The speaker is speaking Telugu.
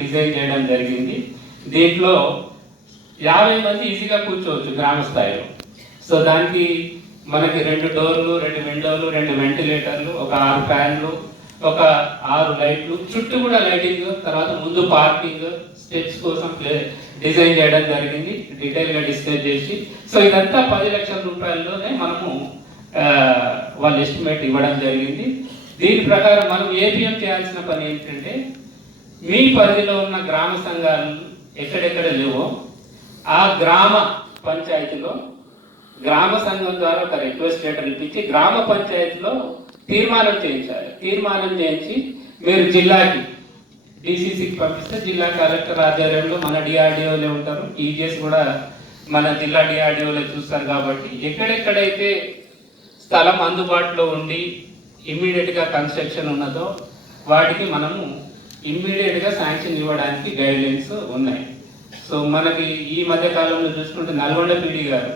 డిజైన్ చేయడం జరిగింది. దీంట్లో 50 మంది ఈజీగా కూర్చోవచ్చు గ్రామ స్థాయిలో. సో దానికి మనకి 2 డోర్లు, 2 విండోలు, 2 వెంటిలేటర్లు, ఒక 6 ఫ్యాన్లు, ఒక 6 లైట్లు, చుట్టూ కూడా లైటింగ్, తర్వాత ముందు పార్కింగ్, స్టెప్స్ కోసం డిజైన్ చేయడం జరిగింది, డీటెయిల్గా డిస్కస్ చేసి. సో ఇదంతా 10 లక్షల రూపాయల్లోనే మనము వాళ్ళు ఎస్టిమేట్ ఇవ్వడం జరిగింది. దీని ప్రకారం మనం ఏపీఎం చేయాల్సిన పని ఏంటంటే, మీ పరిధిలో ఉన్న గ్రామ సంఘాలు ఎక్కడెక్కడ లేవో ఆ గ్రామ పంచాయతీలో గ్రామ సంఘం ద్వారా ఒక రిక్వెస్ట్ లెటర్ ఇప్పించి గ్రామ పంచాయతీలో తీర్మానం చేయించాలి. తీర్మానం చేయించి మీరు జిల్లాకి డిసిసికి పంపిస్తే జిల్లా కలెక్టర్ ఆధ్వర్యంలో మన డిఆర్డిఓలే ఉంటారు, టీజీఎస్ కూడా మన జిల్లా డిఆర్డిఓలే చూస్తారు. కాబట్టి ఎక్కడెక్కడైతే స్థలం అందుబాటులో ఉండి ఇమ్మీడియట్గా కన్స్ట్రక్షన్ ఉన్నదో వాటికి మనము ఇమ్మీడియట్గా శాంక్షన్ ఇవ్వడానికి గైడ్లైన్స్ ఉన్నాయి. సో మనకి ఈ మధ్య కాలంలో చూసుకుంటే నల్గొండ పీడీ గారు